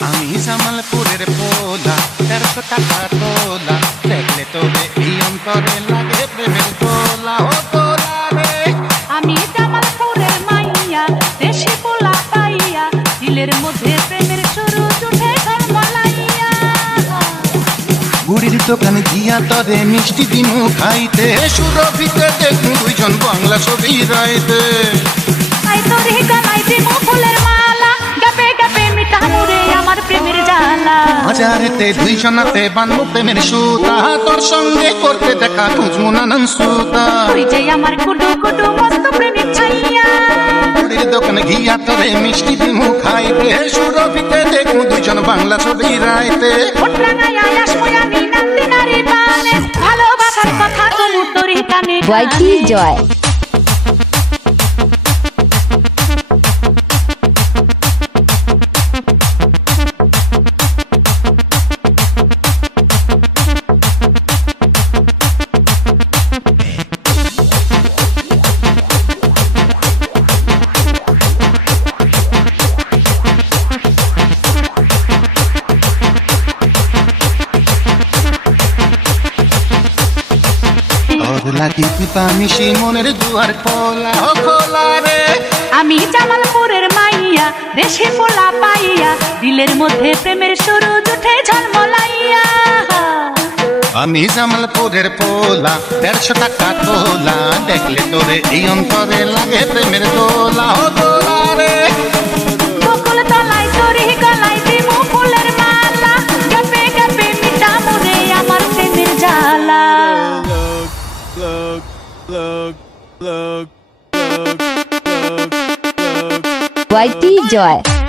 আমি জামালপুরের পোলা তেরোশো টাকা তোলা দেখলে তোরে এই অন্তরে লাগে প্রেমের তোলা ও তোলা রে আমি জামালপুরের মাইয়া দেশি পোলা পাইয়া দিলের মধ্যে প্রেমের শুরু উঠে মলাইয়া বুড়ির দোকানে গিয়া তরে মিষ্টি দিনু খাইতে সুরভিতে দেখু দুইজন বাংলা ছবি রাইতে তাই তোর হিকানাই দিমু হাজারেতে দুইজনাতে বানবো প্রেমের সুতা। তোর সঙ্গে করতে দেখা খুঁজবো নানান সুতা যে আমার কুডু কুডু মস্ত প্রেমিক ছাইয়া। দোকানে গিয়া তরে মিষ্টি খাইতে। সুরভিতে দুইজন বাংলা ছবি রাইতে। ভালোবাসার কথা তোর ওয়াইটি জয়? লাগি পিপা মিশি মনের দুয়ার খোলা। ও খোলা রে। আমি জামালপুরের মাইয়া দেশে পোলা পাইয়া দিলের মধ্যে প্রেমের শুরু উঠে ঝলমলাইয়া। আমি জামালপুরের পোলা দেড়শো টাকা তোলা দেখলে তোরে এই অন্তরে লাগে প্রেমের তোলা ও YT Joy